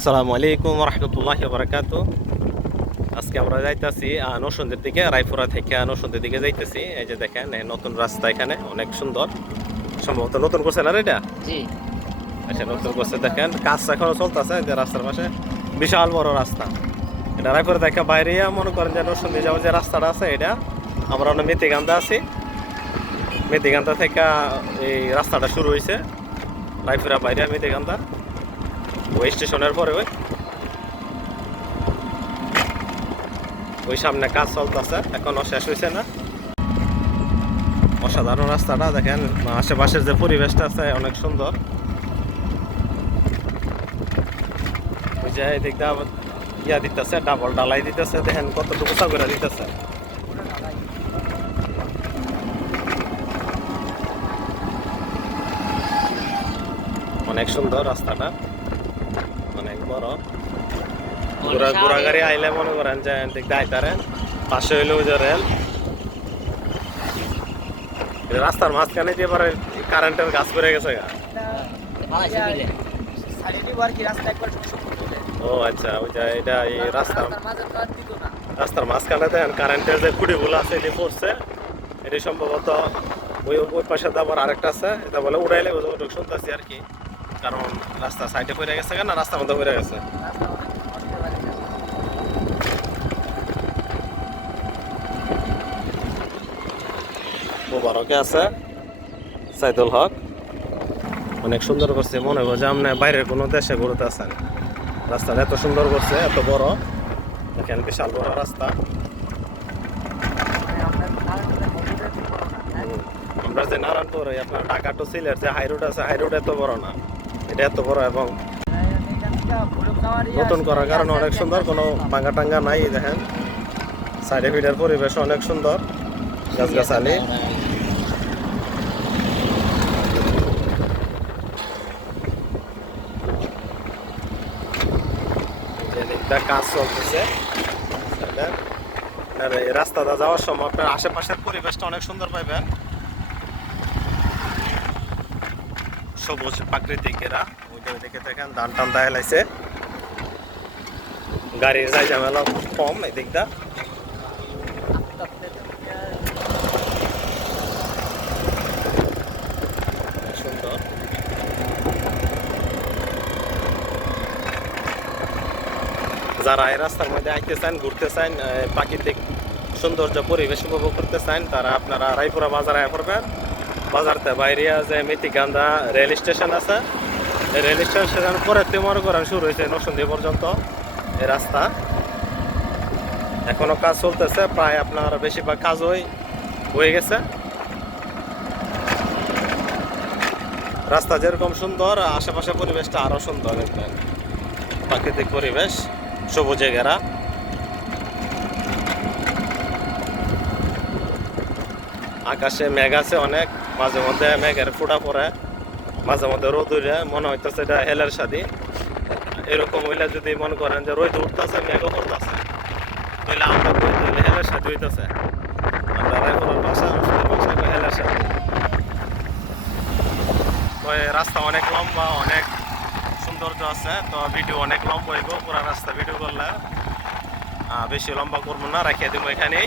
আসসালামু আলাইকুম রহমতুল্লাহ বারাকাতু আজকে আমরা যাইতেছি নসন্দের দিকে রায়পুরা থেকে নসন্দের দিকে যাইতেছি। এই যে দেখেন নতুন রাস্তা এখানে অনেক সুন্দর। সম্ভবত নতুন করছে না এটা? আচ্ছা নতুন করছে দেখেন কাজ এখনও চলতেছে যে রাস্তার পাশে। বিশাল বড় রাস্তা। এটা রায়পুরা থেকে বাইরে মনে করেন যে নসন্দি যাওয়ার যে রাস্তাটা আছে এটা আমরা অনেক মেথিগান্ধা আছি। মেথিগান্ধা থেকে এই রাস্তাটা শুরু হয়েছে রায়পুরা বাইরে মেথিগান্ধা। ওই স্টেশনের পরে, ওই। ওই সামনে কাজ চলতেছে, এখনও শেষ হয়েছে না। অসাধারণ রাস্তাটা, দেখেন, আশেপাশের যে পরিবেশটা আছে, অনেক সুন্দর। ওই যে এদিক দিয়ে ইয়া দিতেছে, ডাবল ডালাই দিতেছে, দেখেন কতটুকু চাগুরা দিতেছে। অনেক সুন্দর রাস্তাটা। অনেক বড় ঘোরা ঘোরা গাড়ি আইলে মনে করেন যে দিয়ে আইতারেন পাশে হইল যে রেল। রাস্তার মাঝখানে দিয়ে এবারে কারেন্টের গাছ পড়ে গেছে গা। ও আচ্ছা ওই যে এটা এই রাস্তার মাঝে তো আর দিত না। রাস্তার মাঝখানে দেখেন কারেন্টের যে খুঁড়িগুলো আছে এটি পড়ছে। এটি সম্ভবত ওই ওই পাশে তো আবার আরেকটা আছে। এটা বলে উড়াইলে ওটুক শুনতেছি আর কি। কারণ রাস্তা সাইডে পড়ে গেছে কেন? রাস্তার মধ্যে পড়ে গেছে। মোবারকে আছে সাইদুল হক। অনেক সুন্দর করছে মনে করছে আপনি বাইরের কোনো দেশে ঘুরতে আছেন রাস্তাটা এত সুন্দর করছে এত বড়। দেখেন বিশাল বড় রাস্তা। আমরা যে নারায়ণপুর আপনার ঢাকা টু সিলেট যে হাই রোড আছে হাই রোড এত বড় না। এটা এত বড় এবং নতুন করার কারণে অনেক সুন্দর, কোনো ভাঙ্গা টাঙ্গা নাই, দেখেন। সাইডে ফিডের পরিবেশ অনেক সুন্দর, গাছগাছালি। কাজ চলতেছে রাস্তাটা যাওয়ার সময় আপনার আশেপাশের পরিবেশটা অনেক সুন্দর পাইবেন। সবুজ প্রাকৃতিক এরা। ওই যে ওইদিকে দেখেন ধান টান দায় লাইছে। গাড়ির যাই ঝামেলা কম এদিকটা। যারা এই রাস্তার মধ্যে আইতে চান, ঘুরতে চান প্রাকৃতিক সৌন্দর্য পরিবেশ উপভোগ করতে চান, তারা আপনারা রায়পুরা বাজারে পড়বেন বাজারতে বাইরিয়া যে মেথিকান্দা রেল স্টেশন আছে। রেল স্টেশন পরে তেমর করান শুরু হয়েছে নরসিংদী পর্যন্ত এই রাস্তা। এখনও কাজ চলতেছে, প্রায় আপনার বেশিরভাগ কাজ হয়ে গেছে। রাস্তা যেরকম সুন্দর আশেপাশে পরিবেশটা আরও সুন্দর দেখবেন প্রাকৃতিক পরিবেশ, সবুজে ঘেরা। আকাশে মেঘ আছে অনেক, মাঝে মধ্যে মেঘের ফুটা পড়ে, মাঝে মধ্যে রোদ উঠে মনে হইতেছে এটা হেলের সাদি। এরকম হইলে যদি মনে করেন যে রোদ উঠতেছে মেঘও পড়তেছে তাহলে আমরা তাহলে হেলের সাদি হইতেছে? আমরা রায়পুরের ভাষা ভাষা হেলের সাদি? রাস্তা অনেক লম্বা, অনেক সৌন্দর্য আছে, তো ভিডিও অনেক লম্বা হইব, পুরা রাস্তা ভিডিও করলে বেশি লম্বা করব না, রাখিয়ে দিব এখানেই।